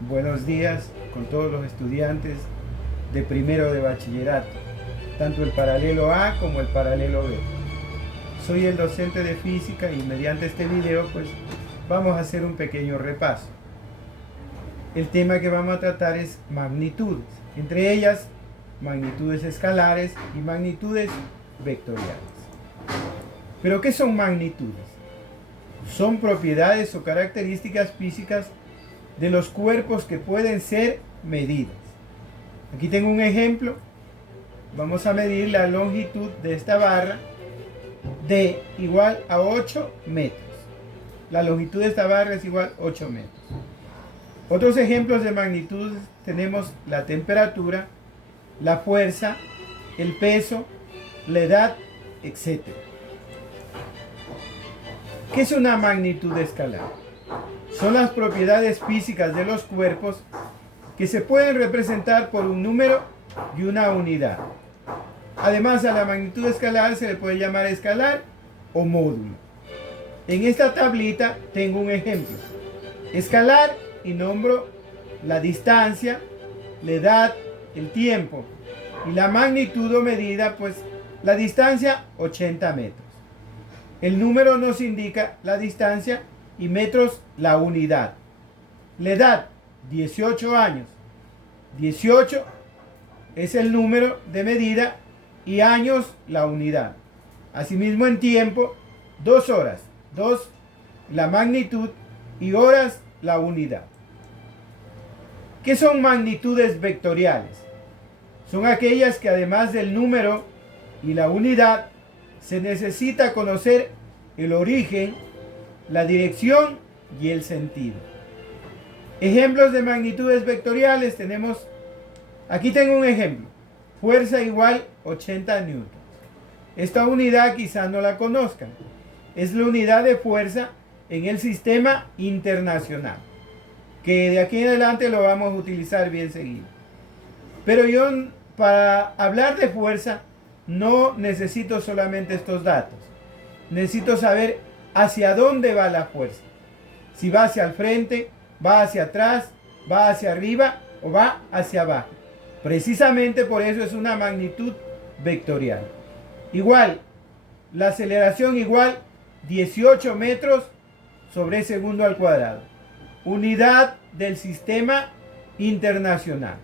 Buenos días con todos los estudiantes de primero de bachillerato, tanto el paralelo A como el paralelo B. Soy el docente de física y mediante este video pues vamos a hacer un pequeño repaso. El tema que vamos a tratar es magnitudes, entre ellas magnitudes escalares y magnitudes vectoriales. ¿Pero qué son magnitudes? Son propiedades o características físicas de los cuerpos que pueden ser medidas. Aquí tengo un ejemplo. Vamos a medir la longitud de esta barra de igual a 8 metros. La longitud de esta barra es igual a 8 metros. Otros ejemplos de magnitudes tenemos la temperatura, la fuerza, el peso, la edad, etc. ¿Qué es una magnitud escalar? Son las propiedades físicas de los cuerpos que se pueden representar por un número y una unidad. Además, a la magnitud escalar se le puede llamar escalar o módulo. En esta tablita tengo un ejemplo. Escalar y nombro la distancia, la edad, el tiempo. Y la magnitud o medida, pues la distancia 80 metros. El número nos indica la distancia y metros la unidad. La edad 18 años. 18 es el número de medida y años la unidad. Asimismo en tiempo 2 horas. 2 la magnitud y horas la unidad. ¿Qué son magnitudes vectoriales? Son aquellas que además del número y la unidad se necesita conocer el origen, la dirección y el sentido. Ejemplos de magnitudes vectoriales tenemos, aquí tengo un ejemplo, fuerza igual 80 newtons. Esta unidad quizás no la conozcan, es la unidad de fuerza en el sistema internacional, que de aquí en adelante lo vamos a utilizar bien seguido. Pero yo para hablar de fuerza no necesito solamente estos datos, necesito saber hacia dónde va la fuerza, si va hacia el frente, va hacia atrás, va hacia arriba o va hacia abajo. Precisamente por eso es una magnitud vectorial. Igual, la aceleración igual 18 metros sobre segundo al cuadrado. Unidad del sistema internacional.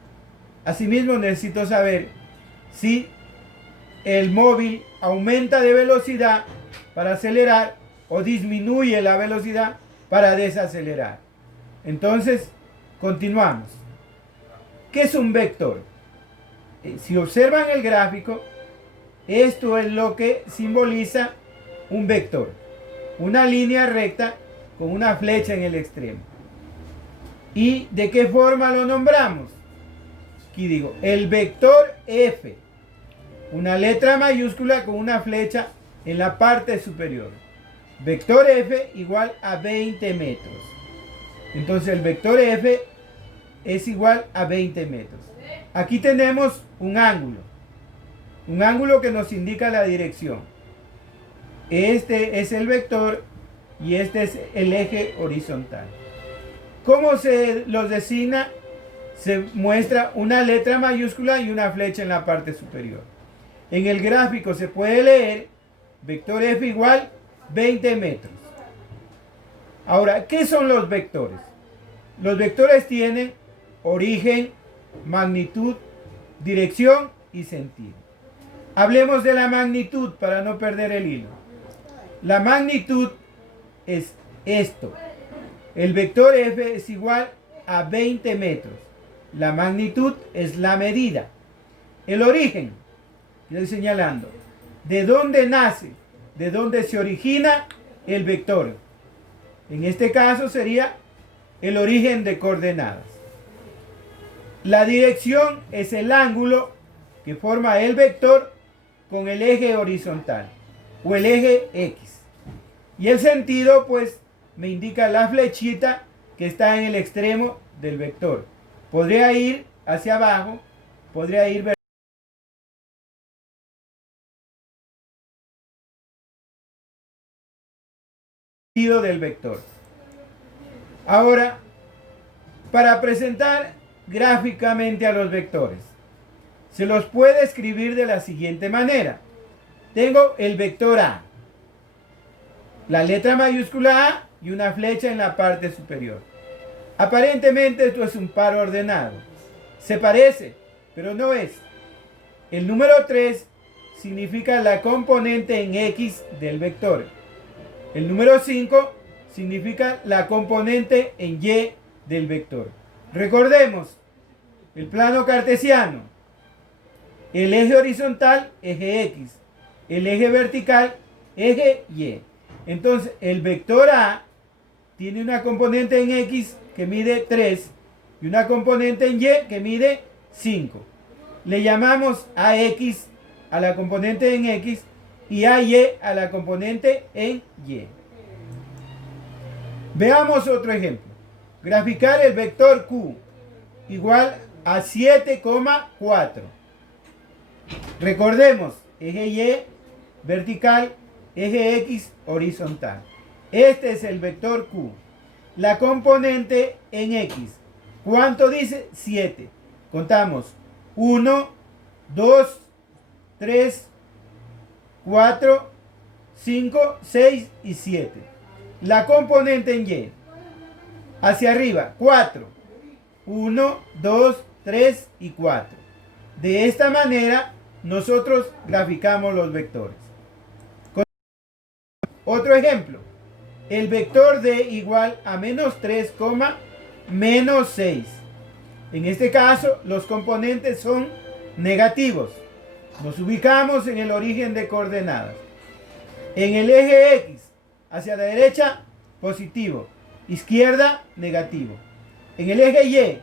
Asimismo necesito saber si el móvil aumenta de velocidad para acelerar o disminuye la velocidad para desacelerar. Entonces, continuamos. ¿Qué es un vector? Si observan el gráfico, esto es lo que simboliza un vector. Una línea recta con una flecha en el extremo. ¿Y de qué forma lo nombramos? Aquí digo, el vector F. Una letra mayúscula con una flecha en la parte superior. Vector F igual a 20 metros. Entonces el vector F es igual a 20 metros. Aquí tenemos un ángulo. Un ángulo que nos indica la dirección. Este es el vector y este es el eje horizontal. ¿Cómo se los designa? Se muestra una letra mayúscula y una flecha en la parte superior. En el gráfico se puede leer vector F igual 20 metros. Ahora, ¿qué son los vectores? Los vectores tienen origen, magnitud, dirección y sentido. Hablemos de la magnitud para no perder el hilo. La magnitud es esto. El vector F es igual a 20 metros. La magnitud es la medida. El origen, estoy señalando, ¿de dónde nace? ¿De dónde se origina el vector? En este caso sería el origen de coordenadas. La dirección es el ángulo que forma el vector con el eje horizontal o el eje X. Y el sentido pues me indica la flechita que está en el extremo del vector. Podría ir hacia abajo, podría ir del vector. Ahora, Para presentar gráficamente a los vectores, se los puede escribir de la siguiente manera. Tengo el vector A, la letra mayúscula A y una flecha en la parte superior. Aparentemente esto es un par ordenado. Se parece, pero no es. El número 3 significa la componente en X del vector. El número 5 significa la componente en Y del vector. Recordemos el plano cartesiano. El eje horizontal, eje X. El eje vertical, eje Y. Entonces, el vector A tiene una componente en X que mide 3 y una componente en Y que mide 5. Le llamamos AX a la componente en X y AY a la componente en Y. Veamos otro ejemplo. Graficar el vector Q igual a 7,4. Recordemos, eje Y vertical, eje X horizontal. Este es el vector Q. La componente en X. ¿Cuánto dice? 7. Contamos. 1, 2, 3, 4, 5, 6 y 7. La componente en Y. Hacia arriba, 4. 1, 2, 3 y 4. De esta manera, nosotros graficamos los vectores. Otro ejemplo. El vector D igual a menos 3, menos 6. En este caso, los componentes son negativos. Nos ubicamos en el origen de coordenadas. En el eje X, hacia la derecha, positivo. Izquierda, negativo. En el eje Y,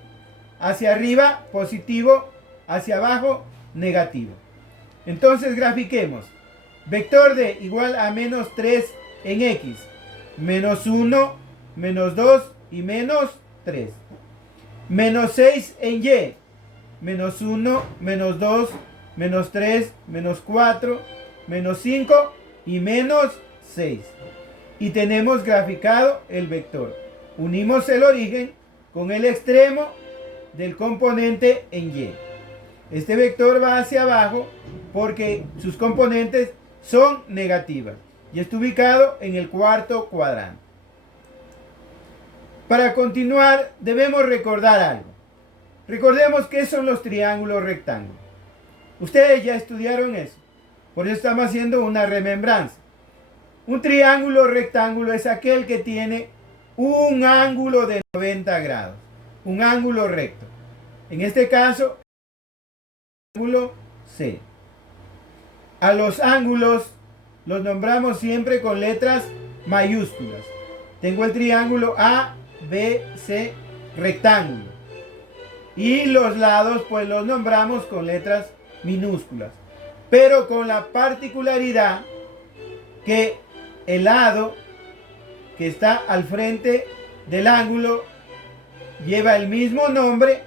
hacia arriba, positivo. Hacia abajo, negativo. Entonces grafiquemos. Vector D igual a menos 3 en X. Menos 1, menos 2 y menos 3. Menos 6 en Y. Menos 1, menos 2, menos 3, menos 4, menos 5 y menos 6. Y tenemos graficado el vector. Unimos el origen con el extremo del componente en Y. Este vector va hacia abajo porque sus componentes son negativas y está ubicado en el cuarto cuadrante. Para continuar debemos recordar algo. Recordemos qué son los triángulos rectángulos. Ustedes ya estudiaron eso, por eso estamos haciendo una remembranza. Un triángulo rectángulo es aquel que tiene un ángulo de 90 grados, un ángulo recto. En este caso, ángulo C. A los ángulos los nombramos siempre con letras mayúsculas. Tengo el triángulo ABC rectángulo. Y los lados pues los nombramos con letras minúsculas. Pero con la particularidad que el lado que está al frente del ángulo lleva el mismo nombre,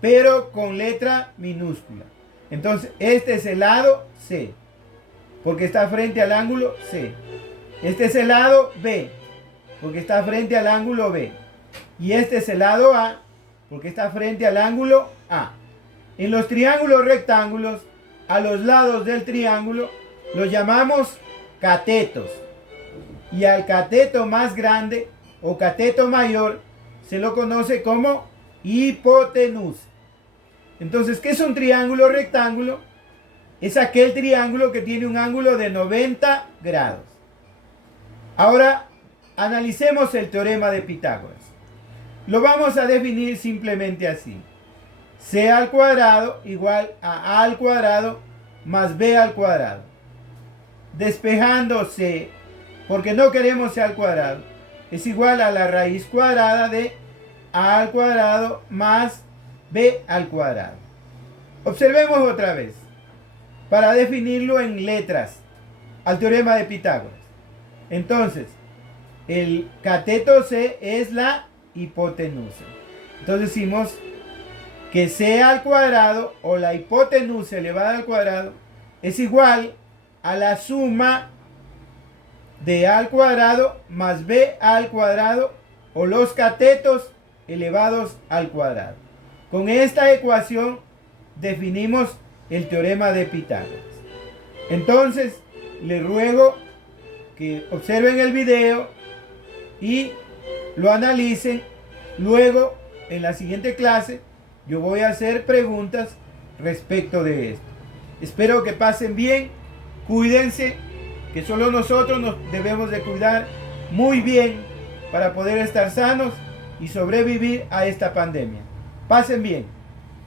pero con letra minúscula. Entonces, este es el lado C, porque está frente al ángulo C. Este es el lado B, porque está frente al ángulo B. Y este es el lado A, porque está frente al ángulo A. En los triángulos rectángulos, a los lados del triángulo, los llamamos catetos. Y al cateto más grande o cateto mayor se lo conoce como hipotenusa. Entonces, ¿qué es un triángulo rectángulo? Es aquel triángulo que tiene un ángulo de 90 grados. Ahora, analicemos el teorema de Pitágoras. Lo vamos a definir simplemente así. C al cuadrado igual a A al cuadrado más B al cuadrado. Despejando C, porque no queremos C al cuadrado, es igual a la raíz cuadrada de A al cuadrado más B al cuadrado. Observemos otra vez, para definirlo en letras, al teorema de Pitágoras. Entonces, el cateto C es la hipotenusa. Entonces decimos que C al cuadrado o la hipotenusa elevada al cuadrado es igual a la suma de A al cuadrado más B al cuadrado o los catetos elevados al cuadrado. Con esta ecuación definimos el teorema de Pitágoras. Entonces, les ruego que observen el video y lo analicen. Luego, en la siguiente clase, yo voy a hacer preguntas respecto de esto. Espero que pasen bien, cuídense, que solo nosotros nos debemos de cuidar muy bien para poder estar sanos y sobrevivir a esta pandemia. Pasen bien.